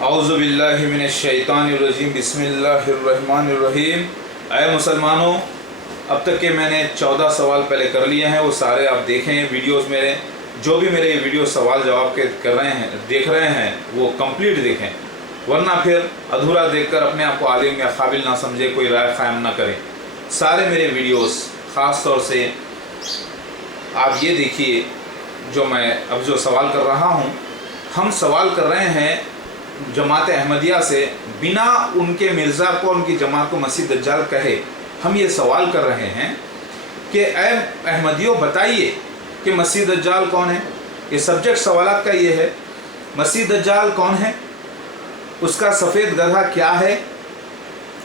औज़ु बिल्लाहि मिनश्शैतानिर्रजीम बिस्मिल्लाहिर्रहमानिर्रहीम। ऐ मुसलमानों, अब तक के मैंने 14 सवाल पहले कर लिए हैं, वो सारे आप देखें वीडियोस मेरे, जो भी मेरे वीडियो सवाल जवाब के कर रहे हैं देख रहे हैं वो कंप्लीट देखें, वरना फिर अधूरा देखकर अपने आप को आलिम या काबिल ना समझे, कोई राय कायम ना करें। सारे मेरे वीडियोस ख़ास तौर से आप ये देखिए, जो मैं अब जो सवाल कर रहा हूँ, हम सवाल कर रहे हैं जमात अहमदिया से, बिना उनके मिर्ज़ा को, उनकी जमात को मसीह दज्जाल कहे। हम ये सवाल कर रहे हैं कि ऐ अहमदियों बताइए कि मसीह दज्जाल कौन है। ये सब्जेक्ट सवालात का ये है, मसीह दज्जाल कौन है, उसका सफ़ेद गधा क्या है।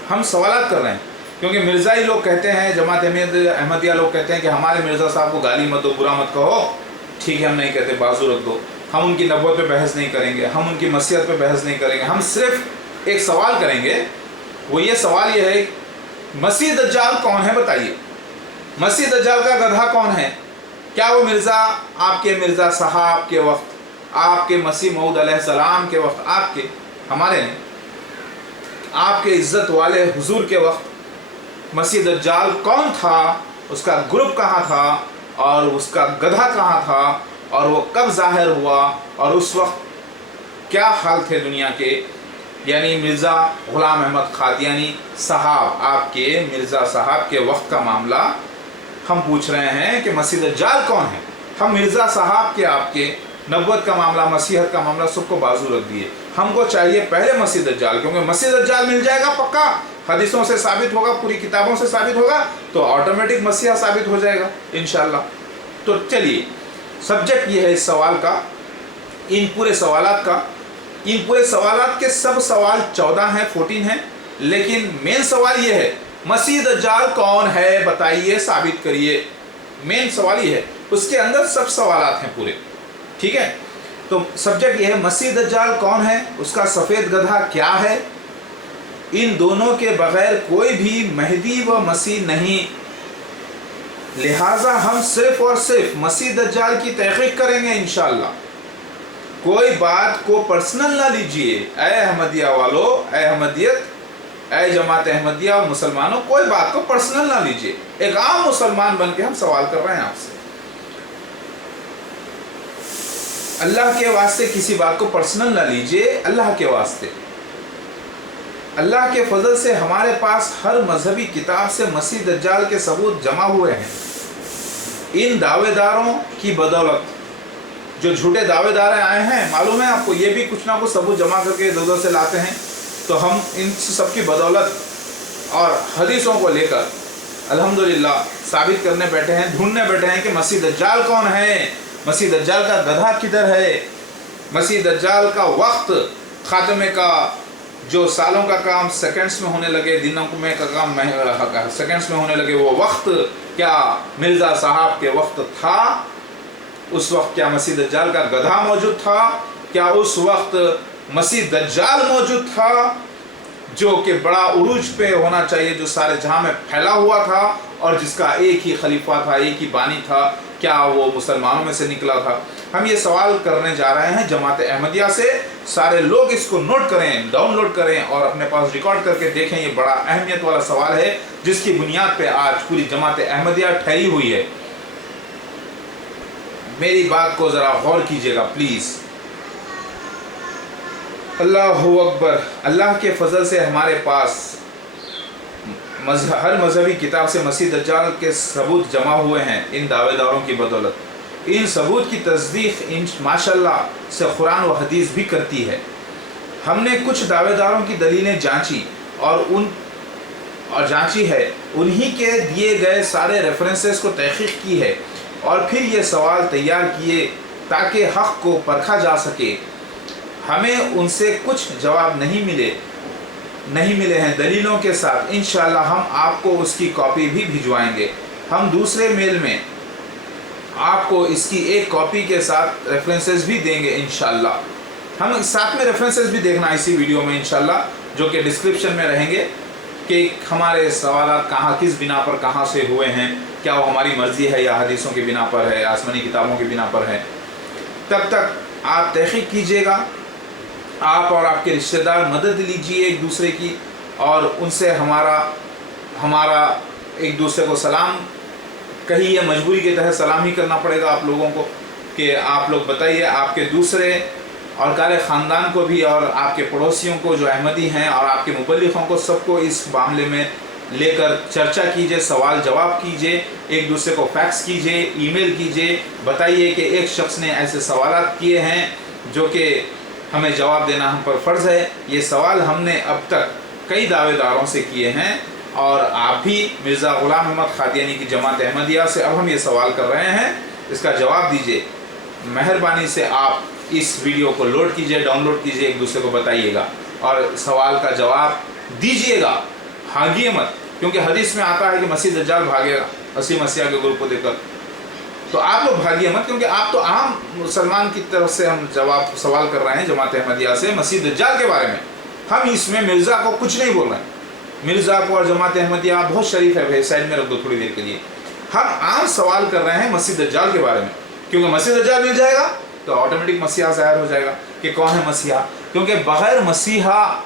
हम सवालात कर रहे हैं क्योंकि मिर्ज़ाई लोग कहते हैं, जमात अहमदिया लोग कहते हैं कि हमारे मिर्ज़ा साहब को गाली मत दो, बुरा मत कहो। ठीक है, हम नहीं कहते, बाजू रख दो। हम उनकी नबूवत पे बहस नहीं करेंगे, हम उनकी मसीहत पे बहस नहीं करेंगे। हम सिर्फ एक सवाल करेंगे, वो ये सवाल ये है, मसीह दज्जाल कौन है बताइए। मसीह दज्जाल का गधा कौन है? क्या वो मिर्ज़ा, आपके मिर्ज़ा साहब के वक्त, आपके मसीह मऊद अलैहिस्सलाम के वक्त, आपके, हमारे नहीं, आपके इज़्ज़त वाले हुजूर के वक्त मसीह दज्जाल कौन था, उसका ग्रुप कहाँ था और उसका गधा कहाँ था और वो कब ज़ाहिर हुआ और उस वक्त क्या हाल थे दुनिया के। यानी मिर्ज़ा ग़ुलाम अहमद क़ादियानी साहब, आपके मिर्ज़ा साहब के वक्त का मामला हम पूछ रहे हैं कि मसीह दज्जाल कौन है। हम मिर्ज़ा साहब के, आपके नबूवत का मामला, मसीहत का मामला सबको बाजू रख दिए। हमको चाहिए पहले मसीह दज्जाल, क्योंकि मसीह दज्जाल मिल जाएगा पक्का, हदीसों से साबित होगा, पूरी किताबों से साबित होगा, तो ऑटोमेटिक मसीहा साबित हो जाएगा इंशाअल्लाह। तो चलिए, सब्जेक्ट ये है इस सवाल का, इन पूरे सवालात के सब सवाल 14 हैं, 14 हैं, लेकिन मेन सवाल ये है, मसीह दज्जाल कौन है बताइए, साबित करिए। मेन सवाल ये है, उसके अंदर सब सवालात हैं पूरे, ठीक है। तो सब्जेक्ट ये है, मसीह दज्जाल कौन है, उसका सफ़ेद गधा क्या है। इन दोनों के बगैर कोई भी महदी व मसीह नहीं, लिहाजा हम सिर्फ और सिर्फ मसीह दज्जाल की तहक़ीक़ करेंगे इंशाअल्लाह। कोई बात को पर्सनल ना लीजिए, ऐ अहमदिया वालों, ऐ अहमदियत, ऐ जमात अहमदिया और मुसलमानों, कोई बात को पर्सनल ना लीजिए। एक आम मुसलमान बन के हम सवाल कर रहे हैं आपसे। अल्लाह के वास्ते किसी बात को पर्सनल ना लीजिए, अल्लाह के वास्ते। अल्लाह के फजल से हमारे पास हर मजहबी किताब से मसीह दज्जाल के सबूत जमा हुए हैं। इन दावेदारों की बदौलत, जो झूठे दावेदार आए हैं, मालूम है आपको, ये भी कुछ ना कुछ सबूत जमा करके इधर उधर से लाते हैं। तो हम इन सब की बदौलत और हदीसों को लेकर अल्हम्दुलिल्लाह साबित करने बैठे हैं, ढूंढने बैठे हैं कि मसीह दज्जाल कौन है, मसीह दज्जाल का गधा किधर है, मसीह दज्जाल का वक्त, खात्मे का जो सालों का काम सेकंड्स में होने लगे, दिनों में का काम सेकंड्स में होने लगे, वो वक्त क्या मिर्ज़ा साहब के वक्त था? उस वक्त क्या मसीह दज्जाल का गधा मौजूद था? क्या उस वक्त मसीह दज्जाल मौजूद था, जो कि बड़ा उरूज पे होना चाहिए, जो सारे जहां में फैला हुआ था और जिसका एक ही खलीफा था, एक ही बानी था? क्या वो मुसलमानों में से निकला था? हम ये सवाल करने जा रहे हैं जमात अहमदिया से। सारे लोग इसको नोट करें, डाउनलोड करें और अपने पास रिकॉर्ड करके देखें। ये बड़ा अहमियत वाला सवाल है, जिसकी बुनियाद पे आज पूरी जमात अहमदिया ठहरी हुई है। मेरी बात को ज़रा गौर कीजिएगा प्लीज़। अल्लाहु अकबर। अल्लाह के फजल से हमारे पास हर मजहबी किताब से मसीह दज्जाल के सबूत जमा हुए हैं इन दावेदारों की बदौलत। इन सबूत की तस्दीक इन माशाल्लाह से कुरान व हदीस भी करती है। हमने कुछ दावेदारों की दलीलें जांची और जांची है, उन्हीं के दिए गए सारे रेफरेंसेस को तहक़ीक़ की है और फिर ये सवाल तैयार किए ताकि हक़ को परखा जा सके। हमें उनसे कुछ जवाब नहीं मिले हैं दलीलों के साथ। इंशाअल्लाह हम आपको उसकी कॉपी भी भिजवाएंगे। हम दूसरे मेल में आपको इसकी एक कॉपी के साथ रेफरेंसेस भी देंगे इंशाअल्लाह। हम साथ में रेफरेंसेस भी देखना इसी वीडियो में इंशाअल्लाह, जो कि डिस्क्रिप्शन में रहेंगे, कि हमारे सवालात कहाँ, किस बिना पर कहाँ से हुए हैं, क्या वो हमारी मर्ज़ी है या हदीसों की बिना पर है, आसमानी किताबों की बिना पर है। तब तक आप तहक़ीक़ कीजिएगा آپ اور آپ کے رشتہ دار مدد لیجیے ایک دوسرے کی، اور ان سے ہمارا ایک دوسرے کو سلام کہیے، مجبوری کے تحت سلام ہی کرنا پڑے گا آپ لوگوں کو، کہ آپ لوگ بتائیے آپ کے دوسرے اور کارے خاندان کو بھی، اور آپ کے پڑوسیوں کو جو احمدی ہیں، اور آپ کے مبلغوں کو، سب کو اس معاملے میں لے کر چرچا کیجئے، سوال جواب کیجئے، ایک دوسرے کو فیکس کیجئے، ای میل کیجئے، بتائیے کہ ایک شخص نے ایسے سوالات کیے ہیں جو کہ ہمیں جواب دینا ہم پر فرض ہے۔ یہ سوال ہم نے اب تک کئی دعوے داروں سے کیے ہیں، اور آپ بھی مرزا غلام احمد قادیانی کی جماعت احمدیہ سے اب ہم یہ سوال کر رہے ہیں، اس کا جواب دیجئے۔ مہربانی سے آپ اس ویڈیو کو لوڈ کیجئے، ڈاؤن لوڈ کیجئے، ایک دوسرے کو بتائیے گا اور سوال کا جواب دیجئے گا، بھاگیے مت، کیونکہ حدیث میں آتا ہے کہ مسیح دجال بھاگے گا مسیح مسیح کے گروپ کو دیکھ کر، تو آپ لوگ بھاگیے مت، کیونکہ آپ تو عام مسلمان کی طرف سے ہم سوال کر رہے ہیں جماعت احمدیہ سے مسیح دجال کے بارے میں۔ ہم اس میں مرزا کو کچھ نہیں بول رہے ہیں، مرزا کو اور جماعت احمدیہ بہت شریف ہے بھائی، سائڈ میں رکھ دو تھوڑی دیر کے لیے۔ ہم عام سوال کر رہے ہیں مسیح دجال کے بارے میں، کیونکہ مسیح دجال مل جائے گا تو آٹومیٹک مسیحا ظاہر ہو جائے گا کہ کون ہے مسیحا، کیونکہ بغیر مسیحا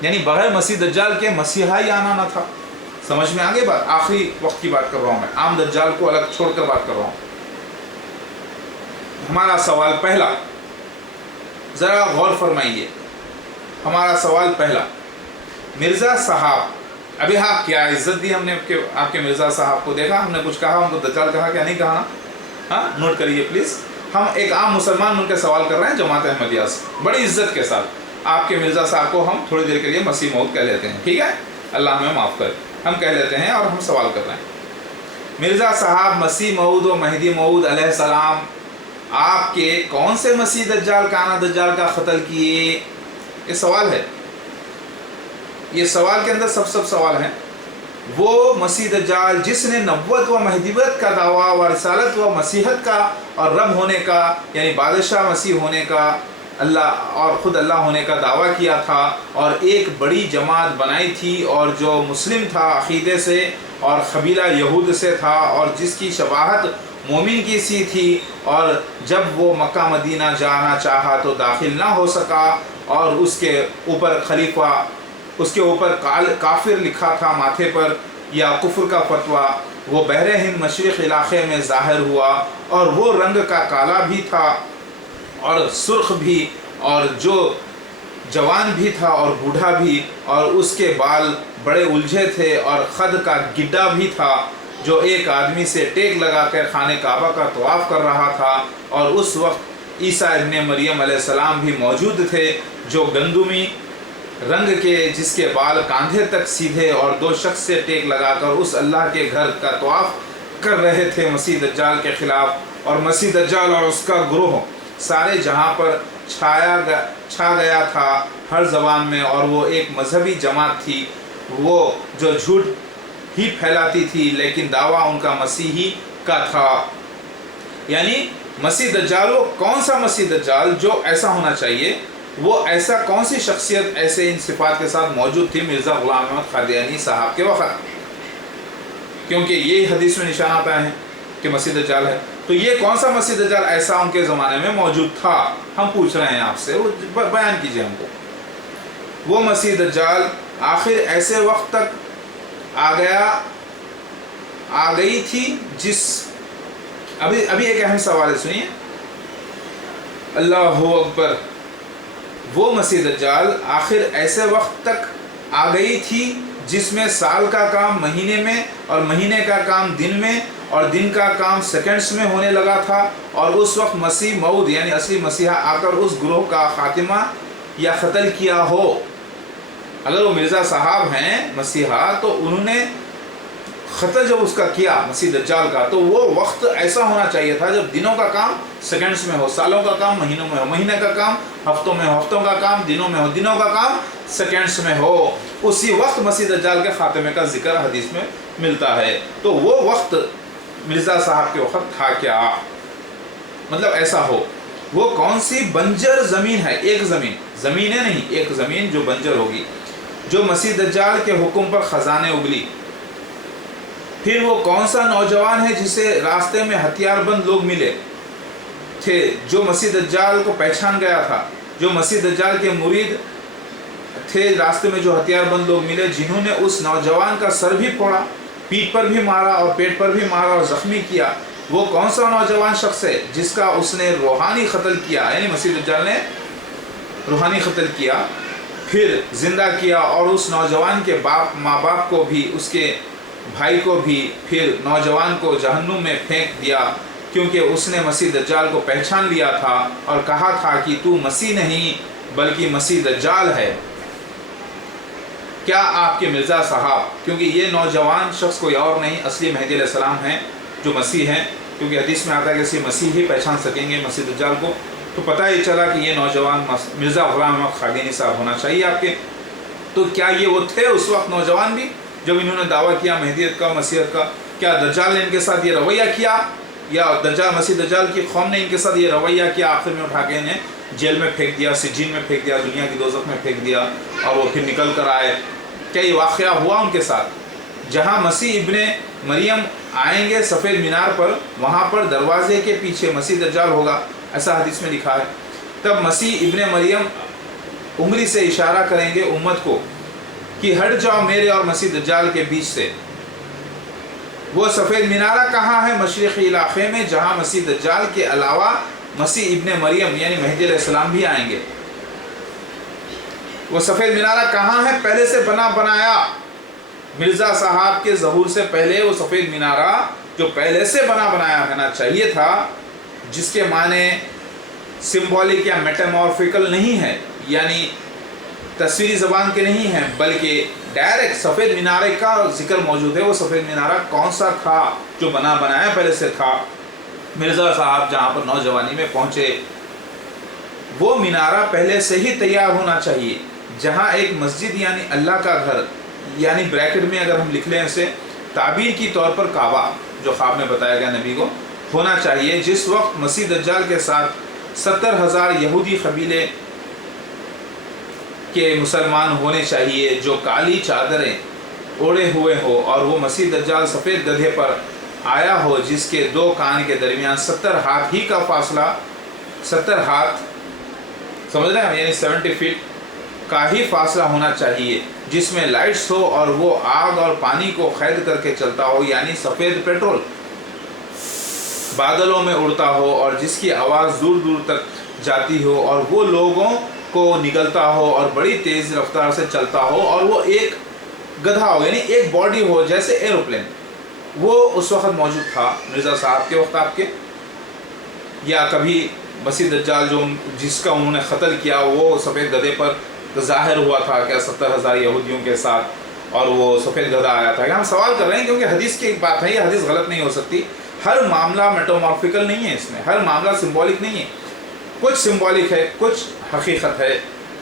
یعنی بغیر مسیح دجال کے مسیحا ہی آنا نہ تھا۔ سمجھ میں آگے بات؟ آخری وقت کی بات کر رہا ہوں میں، عام دجال کو الگ چھوڑ کر بات کر رہا ہوں۔ ہمارا سوال پہلا، ذرا غور فرمائیے، ہمارا سوال پہلا، مرزا صاحب، ابھی ہاں کیا عزت دی ہم نے آپ کے مرزا صاحب کو، دیکھا ہم نے کچھ کہا ان کو دجال کہا کیا نہیں کہا نا؟ ہاں نوٹ کریے پلیز، ہم ایک عام مسلمان ان کے سوال کر رہے ہیں جماعت احمدیہ سے، بڑی عزت کے ساتھ۔ آپ کے مرزا صاحب کو ہم تھوڑی دیر کے لیے مسیح موعود کہہ لیتے ہیں، ٹھیک ہے، اللہ ہمیں معاف کرے، ہم کہہ لیتے ہیں اور ہم سوال کر رہے ہیں۔ مرزا صاحب، مسیح موعود و مہدی موعود علیہ السلام آپ کے کون سے مسیح دجال کانا دجال کا قتل کیے؟ یہ سوال ہے، یہ سوال کے اندر سب سوال ہیں۔ وہ مسیح دجال جس نے نبوت و مہدیت کا دعویٰ و رسالت و مسیحت کا اور رب ہونے کا یعنی بادشاہ مسیح ہونے کا، اللہ اور خود اللہ ہونے کا دعویٰ کیا تھا، اور ایک بڑی جماعت بنائی تھی، اور جو مسلم تھا عقیدے سے اور قبیلہ یہود سے تھا، اور جس کی شباہت مومن کی سی تھی، اور جب وہ مکہ مدینہ جانا چاہا تو داخل نہ ہو سکا، اور اس کے اوپر خلیفہ، اس کے اوپر کافر لکھا تھا ماتھے پر، یا کفر کا فتویٰ، وہ بحر ہند مشرق علاقے میں ظاہر ہوا، اور وہ رنگ کا کالا بھی تھا اور سرخ بھی، اور جو جوان بھی تھا اور بوڑھا بھی، اور اس کے بال بڑے الجھے تھے، اور خد کا گڈا بھی تھا، جو ایک آدمی سے ٹیک لگا کر خانہ کعبہ کا طواف کر رہا تھا، اور اس وقت عیسیٰ ابن مریم علیہ السلام بھی موجود تھے، جو گندمی رنگ کے، جس کے بال کاندھے تک سیدھے، اور دو شخص سے ٹیک لگا کر اس اللہ کے گھر کا طواف کر رہے تھے مسیح دجال کے خلاف، اور مسیح دجال اور اس کا گروہ سارے جہاں پر چھا گیا تھا ہر زبان میں، اور وہ ایک مذہبی جماعت تھی، وہ جو جھوٹ ہی پھیلاتی تھی، لیکن دعویٰ ان کا مسیحی کا تھا۔ یعنی مسیح دجال، وہ کون سا مسیح دجال جو ایسا ہونا چاہیے، وہ ایسا کون سی شخصیت ایسے ان صفات کے ساتھ موجود تھی مرزا غلام احمد قادیانی صاحب کے وقت، کیونکہ یہ حدیث میں نشانات آئے ہیں کہ مسیح دجال ہے، تو یہ کون سا مسیح دجال ایسا ان کے زمانے میں موجود تھا، ہم پوچھ رہے ہیں آپ سے، وہ بیان کیجئے ہم کو۔ وہ مسیح دجال آخر ایسے وقت تک آ گئی تھی جس، ابھی ایک اہم سوال ہے، سنیے، اللہ اکبر، وہ مسیح دجال آخر ایسے وقت تک آ گئی تھی جس میں سال کا کام مہینے میں، اور مہینے کا کام دن میں، اور دن کا کام سیکنڈز میں ہونے لگا تھا، اور اس وقت مسیح موعود یعنی اصلی مسیحا آ کر اس گروہ کا خاتمہ یا قتل کیا ہو۔ اگر وہ مرزا صاحب ہیں مسیحا، تو انہوں نے قتل جب اس کا کیا مسیح دجال کا، تو وہ وقت ایسا ہونا چاہیے تھا جب دنوں کا کام سیکنڈز میں ہو، سالوں کا کام مہینوں میں ہو، مہینے کا کام ہفتوں میں ہو، ہفتوں کا کام دنوں میں ہو، دنوں کا کام سیکنڈز میں ہو۔ اسی وقت مسیح دجال کے خاتمے کا ذکر حدیث میں ملتا ہے، تو وہ وقت مرزا صاحب کے وقت تھا کیا؟ مطلب ایسا ہو، وہ کون سی بنجر زمین ہے، ایک زمین ہے نہیں، ایک زمین جو بنجر ہوگی، جو مسیح دجال کے حکم پر خزانے اگلی۔ پھر وہ کون سا نوجوان ہے جسے راستے میں ہتھیار بند لوگ ملے تھے، جو مسیح دجال کو پہچان گیا تھا، जो मसीह दज्जाल के मुरीद थे, रास्ते में जो हथियारबंद लोग मिले जिन्होंने उस नौजवान का सर भी फोड़ा, पीठ पर भी मारा और पेट पर भी मारा और ज़ख्मी किया, वो कौन सा नौजवान शख्स है जिसका उसने रूहानी कत्ल किया, यानी मसीह दज्जाल ने रूहानी कत्ल किया, फिर ज़िंदा किया और उस नौजवान के माँ बाप को भी, उसके भाई को भी, फिर नौजवान को जहन्नुम में फेंक दिया, क्योंकि उसने मसीह दज्जाल को पहचान लिया था और कहा था कि तू मसीह नहीं बल्कि मसीह दज्जाल है। क्या आपके मिर्ज़ा साहब, क्योंकि ये नौजवान शख्स कोई और नहीं असली मेहदी अलैहिस्सलाम हैं जो मसीह हैं, क्योंकि हदीस में आता है कि सिर्फ मसीह ही पहचान सकेंगे मसीह दज्जाल को। तो पता ही चला कि ये नौजवान मिर्ज़ा ग़ुलाम अहमद क़ादियानी साहब होना चाहिए आपके। तो क्या ये वो थे उस वक्त नौजवान भी जब इन्होंने दावा किया मेहदीयत का, मसीहत का? क्या दज्जाल ने इनके साथ ये रवैया किया या मसीह दज्जाल की कौम ने इनके साथ ये रवैया किया, आखिर में उठा के इन्हें जेल में फेंक दिया, सिज्जीन में फेंक दिया, दुनिया की दोज़ख में फेंक दिया और वो फिर निकल कर आए? क्या ये वाक़या हुआ उनके साथ? जहाँ मसीह इब्ने मरियम आएंगे सफ़ेद मीनार पर, वहाँ पर दरवाजे के पीछे मसीह दज्जाल होगा, ऐसा हदीस में लिखा है। तब मसीह इब्ने मरियम उंगली से इशारा करेंगे उम्मत को कि हट जाओ मेरे और मसीह दज्जाल के बीच से। वो सफ़ेद मीनारा कहाँ है? मशरिक़ी इलाक़े में, जहाँ मसीह दज्जाल के अलावा मसीह इब्ने मरियम यानी मेहदी अलैहिस्सलाम भी आएंगे। वो सफ़ेद मीनारा कहाँ है? पहले से बना बनाया, मिर्ज़ा साहब के ज़हूर से पहले वो सफ़ेद मीनारा जो पहले से बना बनाया रहना चाहिए था, जिसके माने सिम्बॉलिक या मेटामॉर्फिकल नहीं है, यानी तस्वीरी ज़बान के नहीं हैं, बल्कि डायरेक्ट सफ़ेद मीनारे का जिक्र मौजूद है। वो सफ़ेद मीनारा कौन सा था जो बना बनाया पहले से था? मिर्ज़ा साहब जहाँ पर नौजवानी में पहुँचे, वो मीनारा पहले से ही तैयार होना चाहिए, जहाँ एक मस्जिद यानी अल्लाह का घर, यानी ब्रैकेट में अगर हम लिख लें इसे, ताबीर की तौर पर काबा जो ख्वाब में बताया गया नबी को, होना चाहिए। जिस वक्त मसीह दज्जाल के साथ 70,000 यहूदी कबीले के मुसलमान होने चाहिए जो काली चादरें ओढ़े हुए हो, और वो मसीह दज्जाल सफ़ेद गधे पर आया हो जिसके 2 कान के दरमियान 70 हाथ ही का फासला, 70 हाथ समझ रहे हैं, यानी 70 फीट का ही फासला होना चाहिए, जिसमें लाइट्स हो और वो आग और पानी को कैद करके चलता हो, यानी सफ़ेद पेट्रोल बादलों में उड़ता हो और जिसकी आवाज़ दूर दूर तक जाती हो, और वो लोगों को निगलता हो और बड़ी तेज़ रफ्तार से चलता हो, और वो एक गधा हो यानी एक बॉडी हो जैसे एरोप्लेन। वो उस वक्त मौजूद था मिर्ज़ा साहब के वक्त आपके, या कभी मसीह दज्जाल जो जिसका उन्होंने क़त्ल किया वो सफ़ेद गधे पर ज़ाहिर हुआ था क्या 70,000 यहूदियों के साथ, और वो सफ़ेद गधा आया था? हम सवाल कर रहे हैं क्योंकि हदीस की एक बात है, ये हदीस गलत नहीं हो सकती। हर मामला मेटामॉर्फिकल नहीं है, इसमें हर मामला सिम्बॉलिक नहीं है, कुछ सिम्बॉलिक है, कुछ हकीकत है,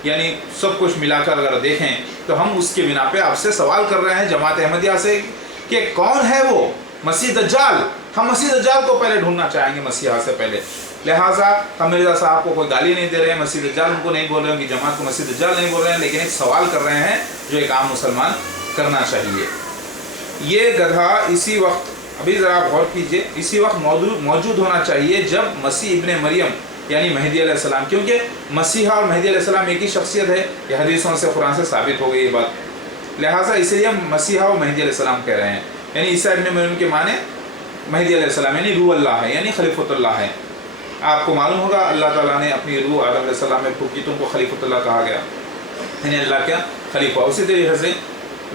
यानी सब कुछ मिलाकर अगर देखें तो हम उसके बिना पे आपसे सवाल कर रहे हैं जमात अहमदिया से कि कौन है वो मसीह दज्जाल। हम मसीह दज्जाल को पहले ढूंढना चाहेंगे मसीहा से पहले, लिहाजा हम मिर्ज़ा साहब को कोई गाली नहीं दे रहे हैं, मसीह दज्जाल उनको नहीं बोल रहे हैं, कि जमात को मसीह दज्जाल नहीं बोल रहे हैं, लेकिन एक सवाल कर रहे हैं जो एक आम मुसलमान करना चाहिए। ये गधा इसी वक्त, अभी ज़रा गौर कीजिए, इसी वक्त मौजूद होना चाहिए जब मसीह इब्ने मरियम यानी मेहदी अलैहिस्सलाम, क्योंकि मसीहा और मेहदी अलैहिस्सलाम एक ही शख्सियत है, ये हदीसों से कुरान से साबित हो गई ये बात, लिहाजा इसलिए हम मसीहा और मेहदी अलैहिस्सलाम कह रहे हैं। यानी ईसा इब्ने मरियम के माने मेहदी अलैहिस्सलाम यानी रूह अल्लाह है, यानी खलीफतुल्लाह है। आपको मालूम होगा अल्लाह ताला ने अपनी रूह आदम अलैहिस्सलाम में फूकी तो उनको खलीफतुल्लाह कहा गया, यानी अल्लाह क्या खलीफा। उसी तरीके से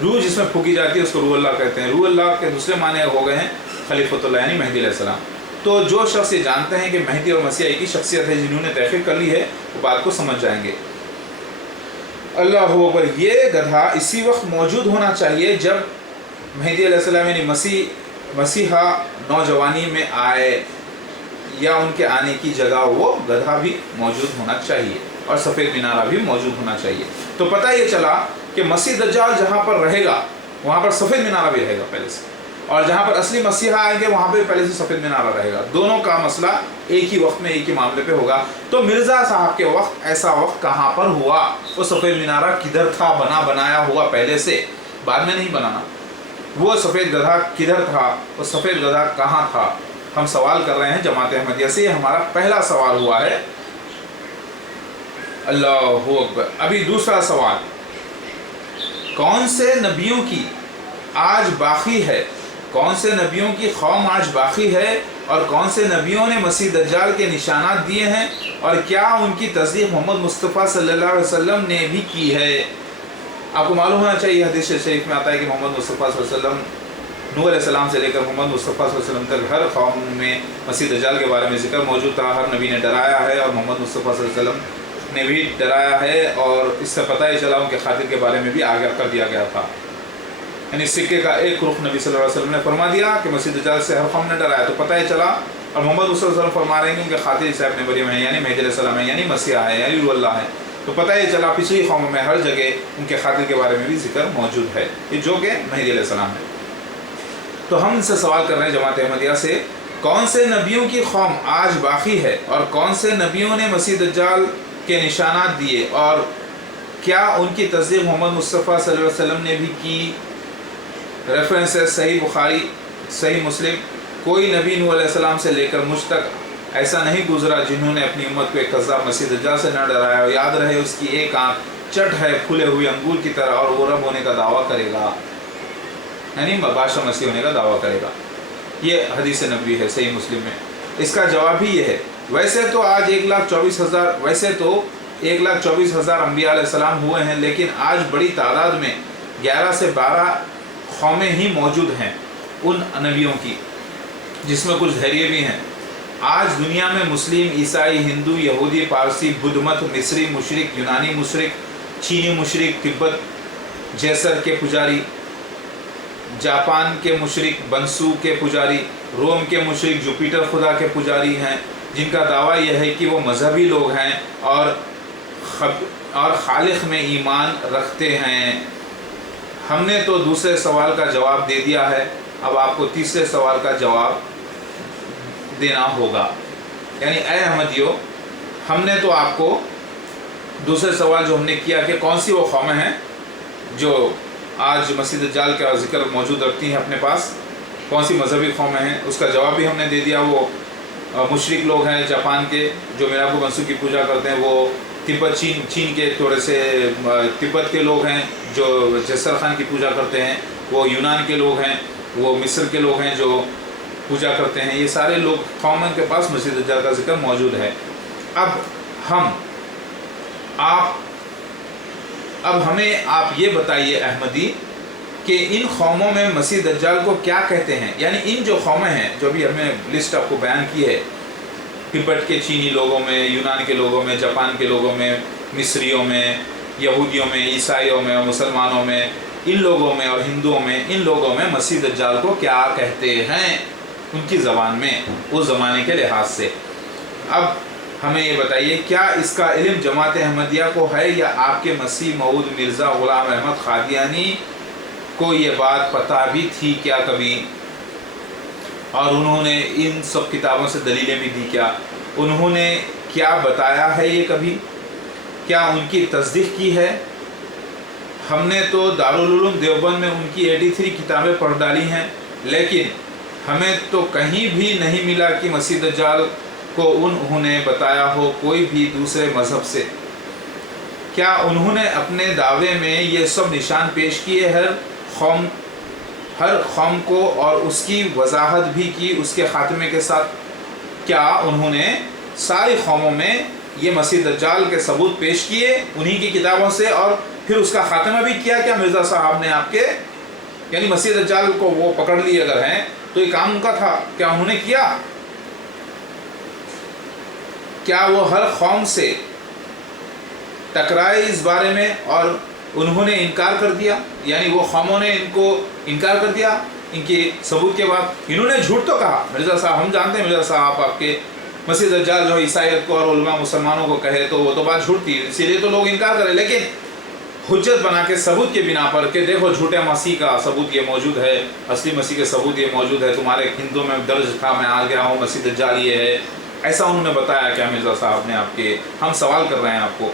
रूह जिसमें फूकी जाती है उसको रूह अल्लाह कहते हैं। रूह अल्लाह के दूसरे माने हो गए हैं खलीफतुल्लाह यानी मेहदी अलैहिस्सलाम। तो जो शख्स ये जानते हैं कि मेहदी और मसीह एक ही शख्सियत है, जिन्होंने तहक़ीक़ कर ली है, वो बात को समझ जाएंगे। अल्लाह अकबर। ये गधा इसी वक्त मौजूद होना चाहिए जब मेहदी अलैहिस्सलाम यानी मसीहा नौजवानी में आए, या उनके आने की जगह वो गधा भी मौजूद होना चाहिए और सफ़ेद मीनारा भी मौजूद होना चाहिए। तो पता ये चला कि मसीह दज्जाल जहाँ पर रहेगा वहाँ पर सफ़ेद मीनारा भी रहेगा पहले से, और जहाँ पर असली मसीहा आएंगे वहाँ पर पहले से सफ़ेद मीनारा रहेगा। दोनों का मसला एक ही वक्त में एक ही मामले पे होगा। तो मिर्ज़ा साहब के वक्त ऐसा वक्त कहाँ पर हुआ? वो सफ़ेद मीनारा किधर था? बनाया हुआ पहले से, बाद में नहीं बनाना। वो सफ़ेद गधा किधर था? वो सफ़ेद गधा कहाँ था? हम सवाल कर रहे हैं जमात अहमदिया से, ये हमारा पहला सवाल हुआ है। अल्लाह अकबर। अभी दूसरा सवाल, कौन से नबियों की आज बाकी है, कौन से नबियों की कौम आज बाकी है और कौन से नबियों ने मसीह दज्जाल के निशानात दिए हैं और क्या उनकी तस्दीक मोहम्मद मुस्तफ़ा सल्लल्लाहु अलैहि वसल्लम ने भी की है। आपको मालूम होना चाहिए, हदीस शरीफ में आता है कि मोहम्मद मुस्तफ़ा सल्लल्लाहु अलैहि वसल्लम नूह अलैहिस्सलाम से लेकर मोहम्मद मुस्तफ़ा सल्लल्लाहु अलैहि वसल्लम तक हर कौम में मसीह दज्जाल के बारे में जिक्र मौजूद था। हर नबी ने डराया है और मोहम्मद मुस्तफ़ा सल्लल्लाहु अलैहि वसल्लम ने भी डराया है, और इससे पता ही चला उनके खातिर के बारे में भी आगाह कर दिया गया था। यानी सिक्के का एक रुख नबी सल्लल्लाहु अलैहि वसल्लम ने फरमा दिया कि मसीह दज्जाल से हर कौम ने डराया, तो पता ही चला। और मोहम्मद मुस्तफ़ा सल्लल्लाहु अलैहि वसल्लम फरमा रहे हैं कि उनके खातिर ईसा इब्न मरियम है, यानी मेहदी अलैहिस्सलाम है, यानी मसीहा है, यानी रूह अल्लाह है। तो पता ही चला पिछली कौमों में हर जगह उनके खातिर के बारे में भी जिक्र मौजूद है, ये जो कि मेहदी अलैहिस्सलाम है। तो हम इनसे सवाल कर रहे हैं जमात अहमदिया से, कौन से नबियों की कौम आज बाकी है और कौन से नबियों ने मसीह दज्जाल के निशानात दिए और क्या उनकी तस्दीक मोहम्मद मुस्तफ़ा सल्लल्लाहु अलैहि वसल्लम ने भी की। रेफरेंस है सही बुखारी, सही मुस्लिम। कोई नबी नूह अलैहिस्सलाम से लेकर मुझ तक ऐसा नहीं गुजरा जिन्होंने अपनी उम्मत को एक कज़्ज़ाब मसीह दज्जाल से न डराया। और याद रहे उसकी एक आँख चट है फूले हुए अंगूर की तरह और वो रब होने का दावा करेगा, यानी बादशाह मसीह होने का दावा करेगा। ये हदीस नबवी है सही मुस्लिम में। इसका जवाब भी ये है, वैसे तो आज 1,24,000 अम्बिया अलैहिस्सलाम हुए हैं, लेकिन आज बड़ी तादाद में 11 से 12 कौमें ही मौजूद हैं उन नबियों की, जिसमें कुछ धैर्य भी हैं। आज दुनिया में मुस्लिम, ईसाई, हिंदू, यहूदी, पारसी, बुद्ध मत, मिस्री मुशरिक, यूनानी मुशरिक, चीनी मुशरिक, तिब्बत जैसर के पुजारी, जापान के मुशरिक, बंसू के पुजारी, रोम के मुशरिक जुपिटर खुदा के पुजारी हैं, जिनका दावा यह है कि वो मजहबी लोग हैं और खालिक में ईमान रखते हैं। हमने तो दूसरे सवाल का जवाब दे दिया है, अब आपको तीसरे सवाल का जवाब देना होगा। यानी ऐ अहमदियो, हमने तो आपको दूसरे सवाल जो हमने किया कि कौन सी वो कौमें हैं जो आज मसीह दज्जाल का जिक्र मौजूद रखती हैं अपने पास, कौन सी मजहबी कौमें हैं, उसका जवाब भी हमने दे दिया। वो मुशरिक लोग हैं जापान के जो मीराबू बंसू की पूजा करते हैं, वो तिब्बत चीन के थोड़े से तिब्बत के लोग हैं जो जसर खान की पूजा करते हैं, वो यूनान के लोग हैं, वो मिस्र के लोग हैं जो पूजा करते हैं। ये सारे लोग कौमों के पास मसीह दज्जाल का जिक्र मौजूद है। अब हमें आप ये बताइए अहमदी कि इन कौमों में मसीह दज्जाल को क्या कहते हैं। यानी इन जो कौमें हैं जो अभी हमने लिस्ट आपको बयान की है, तिब्बत के चीनी लोगों में, यूनान के लोगों में, जापान के लोगों में, मिस्रियों में, यहूदियों में, ईसाइयों में और मुसलमानों में, इन लोगों में और हिंदुओं में, इन लोगों में मसीह दज्जाल को क्या कहते हैं उनकी ज़बान में, उस ज़माने के लिहाज से। अब हमें ये बताइए, क्या इसका इल्म जमात अहमदिया को है या आपके मसीह मऊद मिर्ज़ा ग़ुलाम अहमद क़ादियानी को ये बात पता भी थी क्या कभी, और उन्होंने इन सब किताबों से दलीलें भी दी क्या, उन्होंने क्या बताया है ये कभी, क्या उनकी तस्दीक की है। हमने तो दारुल उलूम देवबंद में उनकी 83 किताबें पढ़ डाली हैं, लेकिन हमें तो कहीं भी नहीं मिला कि मसीह दज्जाल को उन्होंने बताया हो कोई भी दूसरे मज़हब से। क्या उन्होंने अपने दावे में ये सब निशान पेश किए हर कौम को और उसकी वजाहत भी की उसके ख़ात्मे के साथ। क्या उन्होंने सारी कौमों में ये मसीह दज्जाल के सबूत पेश किए उन्हीं की किताबों से और फिर उसका ख़ात्मा भी किया क्या मिर्ज़ा साहब ने आपके, यानी मसीह दज्जाल को वो पकड़ लिए अगर हैं तो ये काम उनका था, क्या उन्होंने किया। क्या वो हर कौम से टकराए इस बारे में और उन्होंने इनकार कर दिया, यानी वो कौमों ने इनको इनकार कर दिया इनके सबूत के बाद। इन्होंने झूठ तो कहा मिर्ज़ा साहब, हम जानते हैं मिर्ज़ा साहब आपके मसीह दज्जाल जो ईसाईयत को और उलमा मुसलमानों को कहे तो वो तो बात झूठ थी, इसीलिए तो लोग इनकार करें। लेकिन हुज्जत बना के सबूत के बिना पर के देखो झूठे मसीह का सबूत ये मौजूद है, असली मसीह के सबूत ये मौजूद है, तुम्हारे हिंदू में दर्ज था, मैं आ गया हूँ, मसीह दज्जाल ये है, ऐसा उन्होंने बताया क्या मिर्ज़ा साहब ने आपके। हम सवाल कर रहे हैं आपको,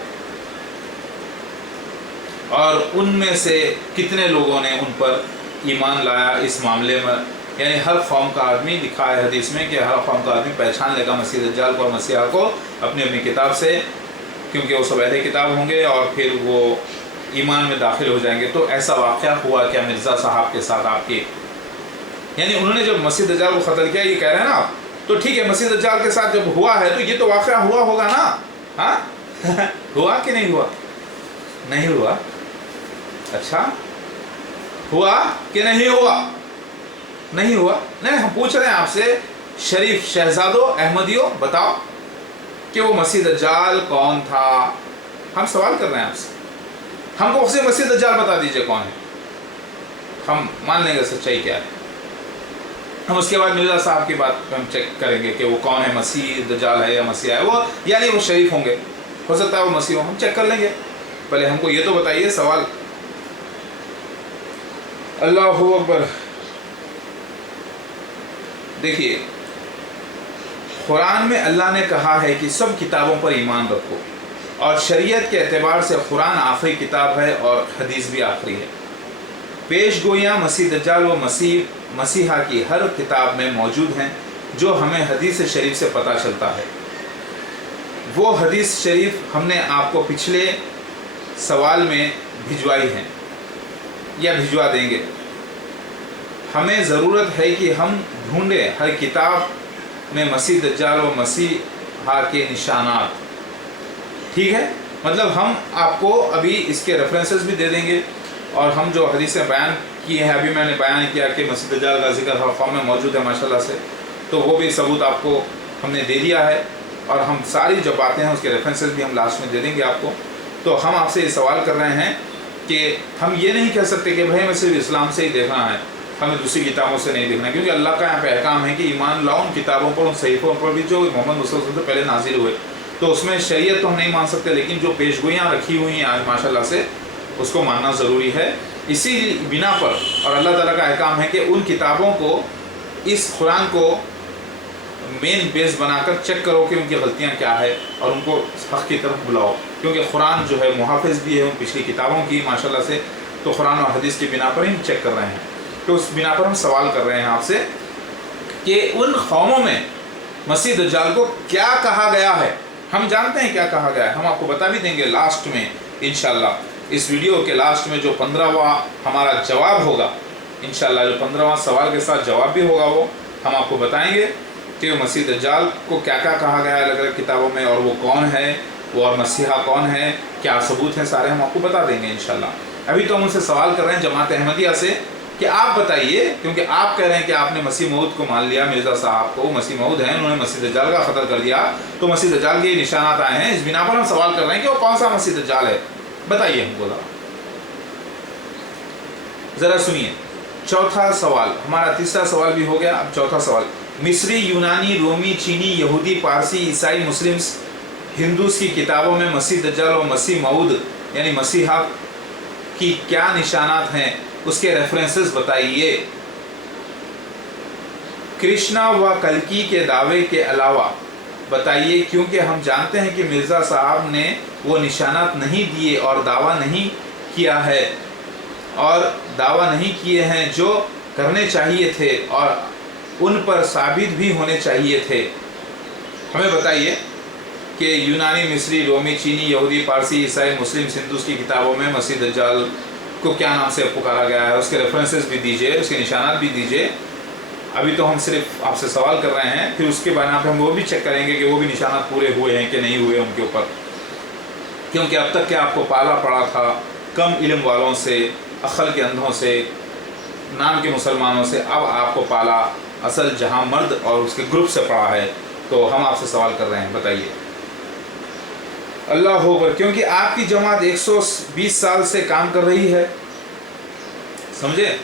और उनमें से कितने लोगों ने उन पर ईमान लाया इस मामले में। यानी हर कौम का आदमी, लिखा है हदीस में कि हर कौम का आदमी पहचान लेगा मसीह दज्जाल को और मसीहा को अपनी अपनी किताब से। کیونکہ وہ سب اہل کتاب ہوں گے اور پھر وہ ایمان میں داخل ہو جائیں گے۔ تو ایسا واقعہ ہوا کیا مرزا صاحب کے ساتھ آپ کے؟ یعنی انہوں نے جب مسیح دجال کو قتل کیا، یہ کہہ رہے ہیں نا آپ، تو ٹھیک ہے مسیح دجال کے ساتھ جب ہوا ہے تو یہ تو واقعہ ہوا ہوگا نا، ہاں ہوا کہ نہیں ہوا؟ نہیں ہوا؟ اچھا ہوا کہ نہیں ہوا؟ نہیں ہوا؟ نہیں، ہم پوچھ رہے ہیں آپ سے شریف شہزادوں احمدیوں، بتاؤ کہ وہ مسیح دجال کون تھا؟ ہم سوال کر رہے ہیں آپ سے، ہم کو اسے مسیح دجال بتا دیجئے کون ہے، ہم مان لیں گے سچائی کیا ہے۔ ہم اس کے بعد مرزا صاحب کی بات ہم چیک کریں گے کہ وہ کون ہے، مسیح دجال ہے یا مسیح ہے وہ، یعنی وہ شریف ہوں گے، ہو سکتا ہے وہ مسیح ہوں، ہم چیک کر لیں گے۔ پہلے ہم کو یہ تو بتائیے سوال۔ اللہ اکبر۔ دیکھیے قرآن میں اللہ نے کہا ہے کہ سب کتابوں پر ایمان رکھو، اور شریعت کے اعتبار سے قرآن آخری کتاب ہے اور حدیث بھی آخری ہے۔ پیش گوئیاں مسیح دجال و مسیحا کی ہر کتاب میں موجود ہیں جو ہمیں حدیث شریف سے پتہ چلتا ہے۔ وہ حدیث شریف ہم نے آپ کو پچھلے سوال میں بھجوائی ہیں یا بھجوا دیں گے۔ ہمیں ضرورت ہے کہ ہم ڈھونڈیں ہر کتاب میں مسیح دجال و مسیحا کے نشانات، ٹھیک ہے؟ مطلب ہم آپ کو ابھی اس کے ریفرنسز بھی دے دیں گے، اور ہم جو حدیثیں بیان کی ہیں، ابھی میں نے بیان کیا کہ مسیح دجال کا ذکر ہر قوم میں موجود ہے ماشاءاللہ سے، تو وہ بھی ثبوت آپ کو ہم نے دے دیا ہے، اور ہم ساری جو باتیں ہیں اس کے ریفرنسز بھی ہم لاسٹ میں دے دیں گے آپ کو۔ تو ہم آپ سے یہ سوال کر رہے ہیں کہ ہم یہ نہیں کہہ سکتے کہ بھائی ہمیں صرف اسلام سے ہی دیکھنا ہے، ہمیں دوسری کتابوں سے نہیں دیکھنا ہے، کیونکہ اللہ کا یہاں پہ احکام ہے کہ ایمان لاؤ ان کتابوں پر، ان صحیفوں پر بھی جو محمد صلی اللہ علیہ وسلم سے پہلے نازل ہوئے۔ تو اس میں شریعت تو ہم نہیں مان سکتے، لیکن جو پیش گوئیاں رکھی ہوئی ہیں آج ماشاءاللہ سے اس کو ماننا ضروری ہے۔ اسی بنا پر، اور اللہ تعالیٰ کا احکام ہے کہ ان کتابوں کو، اس قرآن کو مین بیس بنا کر چیک کرو کہ ان کی غلطیاں کیا ہے، اور ان کو حق کی طرف بلاؤ، کیونکہ قرآن جو ہے محافظ بھی ہے ان پچھلی کتابوں کی ماشاءاللہ سے۔ تو قرآن اور حدیث کی بنا پر ہی ہم چیک کر رہے ہیں۔ تو اس بنا پر ہم سوال کر رہے ہیں آپ سے کہ ان قوموں میں مسیح دجال کو کیا کہا گیا ہے؟ ہم جانتے ہیں کیا کہا گیا ہے، ہم آپ کو بتا بھی دیں گے لاسٹ میں انشاءاللہ۔ اس ویڈیو کے لاسٹ میں جو 15واں ہمارا جواب ہوگا انشاءاللہ، جو 15واں سوال کے ساتھ جواب بھی ہوگا، وہ ہم آپ کو بتائیں گے کہ مسیح دجال کو کیا کیا کہا گیا ہے الگ الگ کتابوں میں، اور وہ کون ہے، وہ اور مسیحا کون ہے، کیا ثبوت ہیں، سارے ہم آپ کو بتا دیں گے انشاءاللہ۔ ابھی تو ہم ان سے سوال کر رہے ہیں جماعت احمدیہ سے کہ آپ بتائیے، کیونکہ آپ کہہ رہے ہیں کہ آپ نے مسیح موعود کو مان لیا، مرزا صاحب کو مسیح موعود ہیں، انہوں نے مسیح دجال کا قتل کر دیا، تو مسیح دجال کے نشانات آئے ہیں، اس بنا پر ہم سوال کر رہے ہیں کہ وہ کون سا مسیح دجال ہے، بتائیے ہم کو ذرا سنیے۔ چوتھا سوال، ہمارا تیسرا سوال بھی ہو گیا، اب چوتھا سوال۔ مصری، یونانی، رومی، چینی، یہودی، پارسی، عیسائی، مسلمز، ہندوز کی کتابوں میں مسیح دجال و مسیح موعود یعنی مسیحا کی کیا نشانات ہیں، اس کے ریفرنسز بتائیے۔ کرشنا و کلکی کے دعوے کے علاوہ بتائیے، کیونکہ ہم جانتے ہیں کہ مرزا صاحب نے وہ نشانات نہیں دیے اور دعویٰ نہیں کیا ہے، اور دعویٰ نہیں کیے ہیں جو کرنے چاہیے تھے اور ان پر ثابت بھی ہونے چاہیے تھے۔ ہمیں بتائیے کہ یونانی، مصری، رومی، چینی، یہودی، پارسی، عیسائی، مسلم، ہندوز کی کتابوں میں مسیح دجال کو کیا نام سے پکارا گیا ہے، اس کے ریفرنسز بھی دیجئے، اس کے نشانات بھی دیجئے۔ ابھی تو ہم صرف آپ سے سوال کر رہے ہیں، پھر اس کے بنا پہ ہم وہ بھی چیک کریں گے کہ وہ بھی نشانات پورے ہوئے ہیں کہ نہیں ہوئے ان کے اوپر، کیونکہ اب تک کہ آپ کو پالا پڑا تھا کم علم والوں سے، عقل کے اندھوں سے، نام کے مسلمانوں سے، اب آپ کو پالا اصل جہاں مرد اور اس کے گروپ سے پڑا ہے۔ تو ہم آپ سے سوال کر رہے ہیں، بتائیے۔ اللہ اکبر، کیونکہ آپ کی جماعت 120 سال سے کام کر رہی ہے، سمجھے؟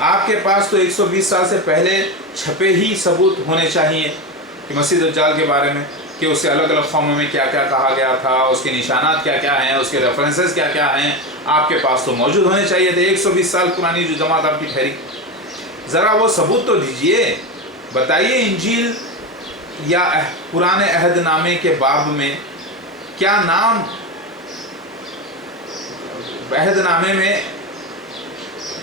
آپ کے پاس تو 120 سال سے پہلے چھپے ہی ثبوت ہونے چاہیے کہ مسیح دجال کے بارے میں، کہ اس سے الگ الگ قوموں میں کیا کیا کہا گیا تھا، اس کے نشانات کیا کیا ہیں، اس کے ریفرنسز کیا کیا ہیں، آپ کے پاس تو موجود ہونے چاہیے تھے۔ 120 سال پرانی جو جماعت آپ کی ٹھہری، ذرا وہ ثبوت تو دیجئے، بتائیے۔ انجیل یا پرانے عہد نامے کے باب میں کیا نام، عہد نامے میں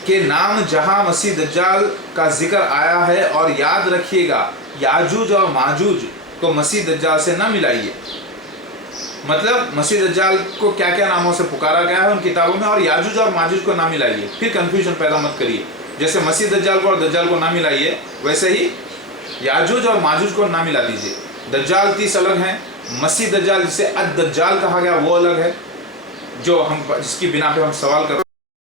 کہ نام جہاں مسیح دجال کا ذکر آیا ہے، اور یاد رکھیے گا یاجوج اور ماجوج کو مسیح دجال سے نہ ملائیے۔ मतलब मसीह दज्जाल को क्या क्या नामों से पुकारा गया है उन किताबों में, और याजूज और माजूज को ना मिलाइए, फिर कंफ्यूजन पैदा मत करिए। जैसे मसीह दज्जाल को और दज्जाल को ना मिलाइए, वैसे ही याजूज और माजूज को ना मिला दीजिए। दज्जाल 30 अलग हैं, मसीह दज्जाल जिसे अद दज्जाल कहा गया वो अलग है, जो हम जिसकी बिना पे हम सवाल कर